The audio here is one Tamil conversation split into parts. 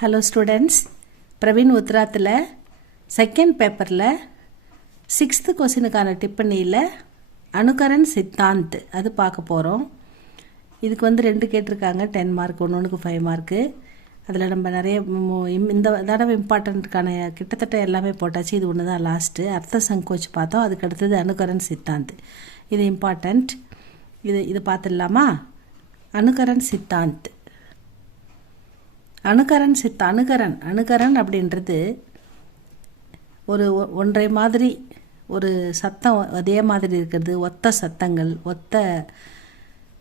ஹலோ ஸ்டூடெண்ட்ஸ், பிரவீன் உத்ராத்தில் செகண்ட் பேப்பரில் 6th கொஸ்டினுக்கான டிப்பணியில் அனுகரன் சித்தாந்த் அது பார்க்க போகிறோம். இதுக்கு 2 கேட்டிருக்காங்க, 10 மார்க், ஒன்றுக்கு 5 மார்க்கு. அதில் நம்ம நிறைய இந்த தடவை இம்பார்ட்டண்ட்டுக்கான கிட்டத்தட்ட எல்லாமே போட்டாச்சு. இது ஒன்று தான் லாஸ்ட்டு. அர்த்த சங்கோச் பார்த்தோம். அதுக்கு அடுத்தது அனுகரன் சித்தாந்த். இது இம்பார்ட்டண்ட். இது பார்த்துடலாமா? அனுகரன் சித்தாந்த். அனுகரன் அப்படின்றது ஒரு ஒன்றை மாதிரி ஒரு சத்தம் அதே மாதிரி இருக்கிறது, ஒத்த சத்தங்கள், ஒத்த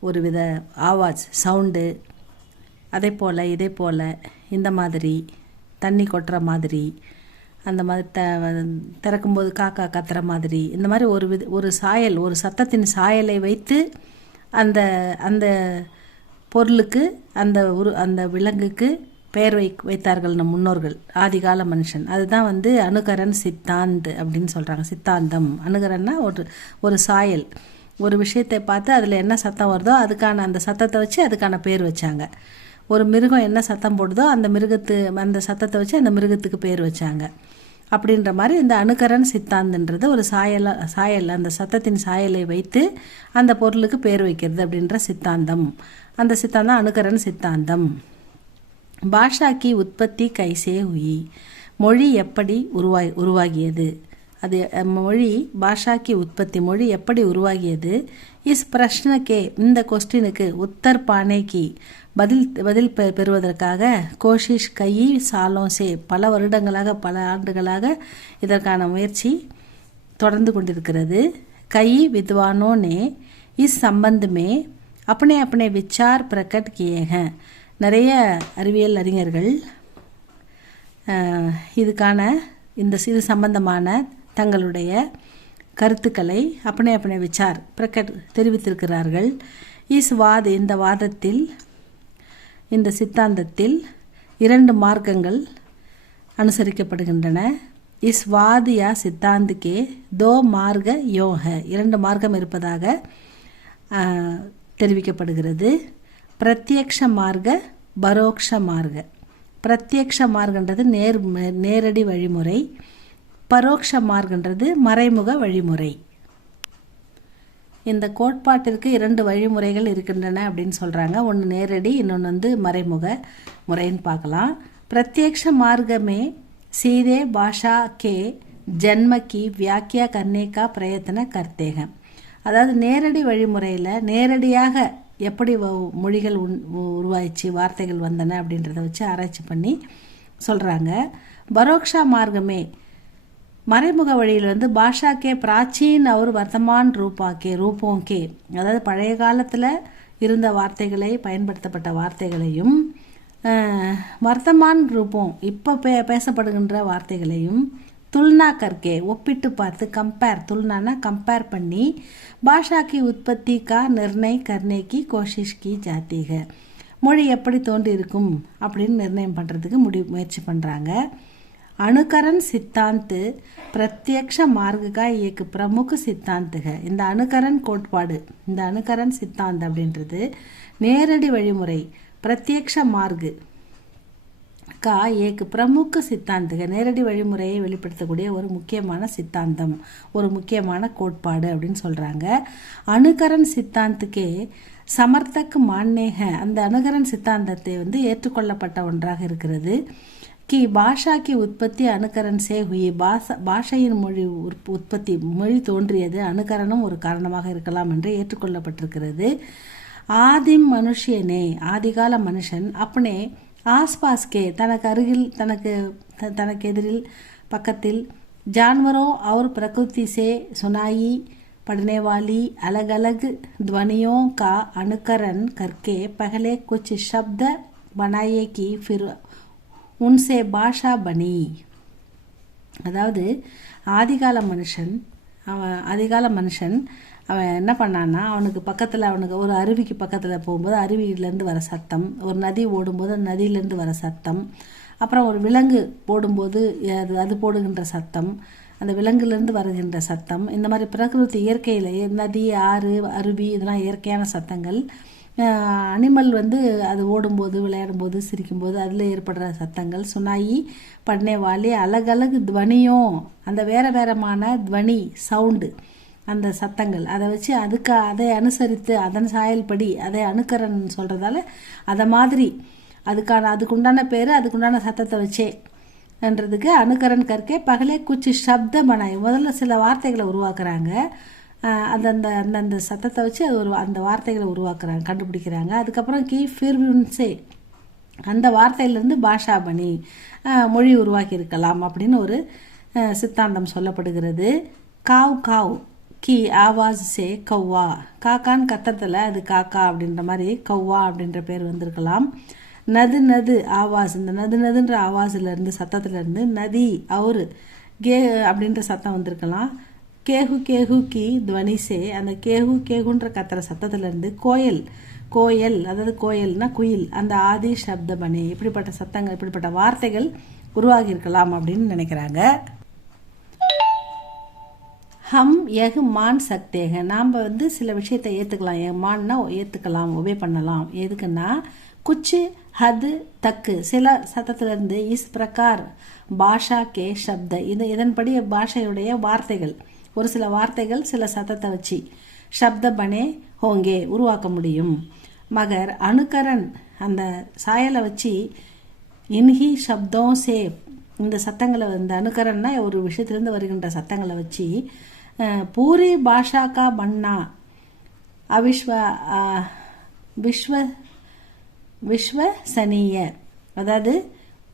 ஒரு வித ஆவாஜ் சவுண்டு, அதே போல் இதே போல் இந்த மாதிரி தண்ணி கொட்டுற மாதிரி, அந்த மாதிரி திறக்கும்போது காக்கா கத்துற மாதிரி, இந்த மாதிரி ஒரு சாயல், ஒரு சத்தத்தின் சாயலை வைத்து அந்த அந்த பொருளுக்கு அந்த விலங்குக்கு பெயர் வைத்தார்கள் நம் முன்னோர்கள், ஆதிகால மனுஷன். அதுதான் அனுகரன் சித்தாந்த் அப்படின்னு சொல்கிறாங்க. சித்தாந்தம், அனுகரன்னா ஒரு சாயல், ஒரு விஷயத்தை பார்த்து அதில் என்ன சத்தம் வருதோ அதுக்கான அந்த சத்தத்தை வச்சு அதுக்கான பேர் வச்சாங்க. ஒரு மிருகம் என்ன சத்தம் போடுதோ அந்த சத்தத்தை வச்சு அந்த மிருகத்துக்கு பேர் வச்சாங்க. அப்படின்ற மாதிரி இந்த அனுகரன் சித்தாந்தன்றது ஒரு சாயல், அந்த சத்தத்தின் சாயலை வைத்து அந்த பொருளுக்கு பேர் வைக்கிறது அப்படின்ற சித்தாந்தம். அந்த சித்தாந்தம் அனுகரன் சித்தாந்தம். பாஷாக்கி உற்பத்தி கைசே ஹுயி, மொழி எப்படி உருவாகியது? அது மொழி, பாஷாக்கி உற்பத்தி, மொழி எப்படி உருவாகியது? இஸ் பிரஷ்னக்கே, இந்த கொஸ்டினுக்கு உத்தர் பானேக்கி, பதில் பெறுவதற்காக கோஷிஷ் கை சாலோசே, பல வருடங்களாக, பல ஆண்டுகளாக இதற்கான முயற்சி தொடர்ந்து கொண்டிருக்கிறது. கை வித்வானோ நே இஸ் சம்பந்தமே अपने अपने विचार प्रकट किए हैं. நிறைய அறிவியல் அறிஞர்கள் இது சம்பந்தமான தங்களுடைய கருத்துக்களை अपने விச்சார் பிரகட் தெரிவித்திருக்கிறார்கள். இந்த வாதத்தில், இந்த சித்தாந்தத்தில் 2 மார்க்கங்கள் அனுசரிக்கப்படுகின்றன. இஸ் வாதியா சித்தாந்துக்கே 2 மார்க யோ ஹை, 2 மார்க்கம் இருப்பதாக தெரிவிக்கப்படுகிறது. பிரத்யக்ஷ மார்க்க, பரோக்ஷ மார்க்க. பிரத்யக்ஷ மார்க்கன்றது நேரடி வழிமுறை, பரோக்ஷ மார்க்கன்றது மறைமுக வழிமுறை. இந்த கோட்பாட்டிற்கு 2 வழிமுறைகள் இருக்கின்றன அப்படின்னு சொல்கிறாங்க. ஒன்று நேரடி, இன்னொன்று மறைமுக முறைன்னு பார்க்கலாம். பிரத்யக்ஷ மார்க்கமே சீதே பாஷா கே ஜன்ம கி வியாக்கியா கர்னே கா பிரயத்தன கர்த்தே ஹை. அதாவது நேரடி வழிமுறையில் நேரடியாக எப்படி மொழிகள் உருவாயிச்சு, வார்த்தைகள் வந்தன அப்படின்றத வச்சு ஆராய்ச்சி பண்ணி சொல்கிறாங்க. பரோக்ஷா மார்க்கமே, மறைமுக வழியில் பாஷாக்கே பிராச்சீன் அவர் வர்த்தமான் ரூபோங்கே, அதாவது பழைய காலத்தில் இருந்த வார்த்தைகளை, பயன்படுத்தப்பட்ட வார்த்தைகளையும் வர்த்தமான் ரூபம் இப்போ பேசப்படுகின்ற வார்த்தைகளையும் துல்னா கர்க்கே, ஒப்பிட்டு பார்த்து, கம்பேர், துல்னானா கம்பேர் பண்ணி, பாஷா கி உற்பத்தி கா நிர்ணய கர்னே கி கோஷிஷ் கி ஜாத்தி ஹை, மொழி எப்படி தோன்றி இருக்கும் அப்படின்னு நிர்ணயம் பண்ணுறதுக்கு முயற்சி பண்ணுறாங்க. அனுகரன் சித்தாந்த் பிரத்யக்ஷ மார்க்க கா ஏக் பிரமுக சித்தாந்த் ஹை. இந்த அனுகரன் கோட்பாடு, இந்த அனுகரன் சித்தாந்த் அப்படின்றது நேரடி வழிமுறை, பிரத்யக்ஷ மார்க்கு கா ஏக் பிரமுக சித்தாந்தக, நேரடி வழிமுறையை வெளிப்படுத்தக்கூடிய ஒரு முக்கியமான சித்தாந்தம், ஒரு முக்கியமான கோட்பாடு அப்படின்னு சொல்கிறாங்க. அனுகரன் சித்தாந்துக்கே சமர்த்தக் மான்னேக, அந்த அனுகரன் சித்தாந்தத்தை ஏற்றுக்கொள்ளப்பட்ட ஒன்றாக இருக்கிறது. கி பாஷா கி உற்பத்தி அனுகரன் சே ஹுயி, பாஷையின் மொழி உற்பத்தி, மொழி தோன்றியது அனுகரணம் ஒரு காரணமாக இருக்கலாம் என்று ஏற்றுக்கொள்ளப்பட்டிருக்கிறது. ஆதிம் மனுஷியனே, ஆதிகால மனுஷன் அப்பனே ஆஸ்பாஸ்கே, தனக்கு அருகில், தனக்கு எதிரில், பக்கத்தில், ஜான்வரோ और प्रकृति से सुनाई पड़ने वाली अलग अलग ध्वनियों का अनुकरण करके पहले कुछ शब्द बनाए कि फिर उनसे भाषा बनी. அதாவது ஆதிகால மனுஷன் அவன் என்ன பண்ணான்னா, அவனுக்கு பக்கத்தில், ஒரு அருவிக்கு பக்கத்தில் போகும்போது அருவியிலேருந்து வர சத்தம், ஒரு நதி ஓடும்போது அந்த நதியிலேருந்து வர சத்தம், அப்புறம் ஒரு விலங்கு போடும்போது அது போடுகின்ற சத்தம், அந்த விலங்குலேருந்து வருகின்ற சத்தம், இந்த மாதிரி பிரகிருதி, இயற்கையில் நதி, ஆறு, அருவி, இதெல்லாம் இயற்கையான சத்தங்கள். அனிமல் வந்து அது ஓடும்போது விளையாடும்போது சிரிக்கும்போது அதில் ஏற்படுற சத்தங்கள். சுனாயி பட்னே வாலி அலகு அலகு துவனியும், அந்த வேறு வேறமான துவனி சவுண்டு, அந்த சத்தங்கள் அதை வச்சு அதை அனுசரித்து அதன் சாயல்படி அதை அணுக்கரன் சொல்கிறதால அதை மாதிரி அதுக்குண்டான பேர் அதுக்குண்டான சத்தத்தை வச்சே என்றதுக்கு அணுக்கரன் கற்கே பகலே குச்சி சப்த மனாய். முதல்ல சில வார்த்தைகளை உருவாக்குறாங்க. அந்த சத்தத்தை வச்சு அது அந்த வார்த்தைகளை உருவாக்குறாங்க, கண்டுபிடிக்கிறாங்க. அதுக்கப்புறம் ஃபிர்வின்சே அந்த வார்த்தையிலேருந்து பாஷா பணி மொழி உருவாக்கி இருக்கலாம் அப்படின்னு ஒரு சித்தாந்தம் சொல்லப்படுகிறது. காவ் காவ் கி ஆவாஸ் சே கௌவா, காக்கான்னு கத்தத்தில் அது காக்கா அப்படின்ற மாதிரி கௌவா அப்படின்ற பேர் வந்திருக்கலாம். நது நது ஆவாஸ், இந்த நது நதுன்ற ஆவாஸிலேருந்து சத்தத்துலேருந்து நதி அவரு கே அப்படின்ற சத்தம் வந்திருக்கலாம். கேஹு கேஹு கி துவனிசே, அந்த கேஹு கேஹுன்ற கத்துற சத்தத்துலேருந்து கோயல் கோயல், அதாவது கோயல்னா குயில், அந்த ஆதி சப்தபணி, இப்படிப்பட்ட சத்தங்கள் இப்படிப்பட்ட வார்த்தைகள் உருவாகி இருக்கலாம் அப்படின்னு நினைக்கிறாங்க. ஹம் எஹ் மான் சக்தேக, நாம் வந்து சில விஷயத்தை ஏற்றுக்கலாம், மான்னா ஏற்றுக்கலாம், ஒபே பண்ணலாம். எதுக்குன்னா குச்சு ஹது தக்கு, சில சத்தத்திலிருந்து இஸ் பிரகார் பாஷா கே சப்த, இதன்படி பாஷையுடைய வார்த்தைகள், ஒரு சில வார்த்தைகள் சில சத்தத்தை வச்சு சப்த பனே ஹோங்கே உருவாக்க முடியும். மகர் அணுக்கரன் அந்த சாயலை வச்சு இன்ஹி சப்தம் சே, இந்த சத்தங்களை இந்த அணுக்கரன்னா ஒரு விஷயத்திலிருந்து வருகின்ற சத்தங்களை வச்சு பூரி பாஷா கா மன்னா விஸ்வசனீய, அதாவது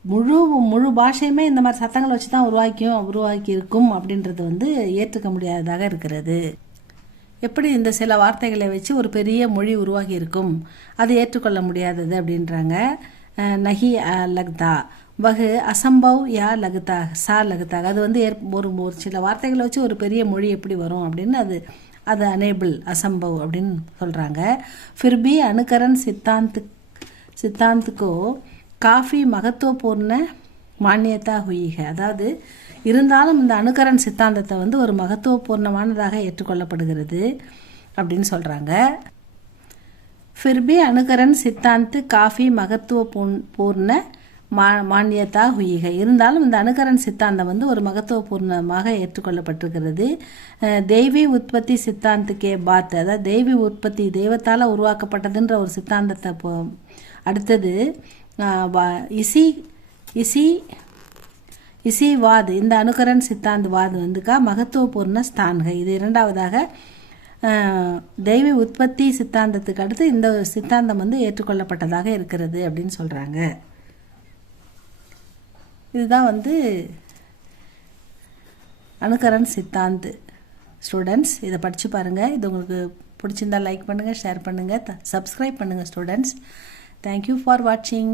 முழு பாஷையுமே இந்த மாதிரி சத்தங்களை வச்சு தான் உருவாக்கி இருக்கும் அப்படின்றது வந்து ஏற்றுக்க முடியாததாக இருக்கிறது. எப்படி இந்த சில வார்த்தைகளை வச்சு ஒரு பெரிய மொழி உருவாகி இருக்கும், அது ஏற்றுக்கொள்ள முடியாதது அப்படின்றாங்க. நஹி லக்தா வகு அசம்பவ் யா லகுதா சா லகுதா, அது வந்து ஒரு சில வார்த்தைகளை வச்சு ஒரு பெரிய மொழி எப்படி வரும் அப்படின்னு அது அனேபிள் அசம்பவ் அப்படின்னு சொல்கிறாங்க. ஃபிர்பி அணுக்கரன் சித்தாந்துக்கோ காஃபி மகத்துவபூர்ண மானியத்தா ஹுயிக, அதாவது இருந்தாலும் இந்த அணுக்கரன் சித்தாந்தத்தை வந்து ஒரு மகத்துவபூர்ணமானதாக ஏற்றுக்கொள்ளப்படுகிறது அப்படின்னு சொல்கிறாங்க. ஃபிர்பி அணுக்கரன் சித்தாந்த் காஃபி மகத்துவபூர்ண மானியத்தா ஹுயிக, இருந்தாலும் இந்த அணுக்கரன் சித்தாந்தம் வந்து ஒரு மகத்துவபூர்ணமாக ஏற்றுக்கொள்ளப்பட்டிருக்கிறது. தெய்வீ உற்பத்தி சித்தாந்துக்கே பாத், அதாவது தெய்வீ உற்பத்தி தெய்வத்தால் உருவாக்கப்பட்டதுன்ற ஒரு சித்தாந்தத்தை அடுத்தது இசி வாத், இந்த அணுக்கரன் சித்தாந்த வாத் வந்துக்கா மகத்துவபூர்ண ஸ்தான்க, இது இரண்டாவதாக தெய்வ உற்பத்தி சித்தாந்தத்துக்கு அடுத்து இந்த சித்தாந்தம் வந்து ஏற்றுக்கொள்ளப்பட்டதாக இருக்கிறது அப்படின்னு சொல்கிறாங்க. இதுதான் வந்து அணுக்கரன் சித்தாந்த். ஸ்டூடெண்ட்ஸ் இதை படித்து பாருங்கள். இது உங்களுக்கு பிடிச்சிருந்தால் லைக் பண்ணுங்கள், ஷேர் பண்ணுங்கள், சப்ஸ்கிரைப் பண்ணுங்கள் ஸ்டூடெண்ட்ஸ். தேங்க்யூ ஃபார் வாட்சிங்.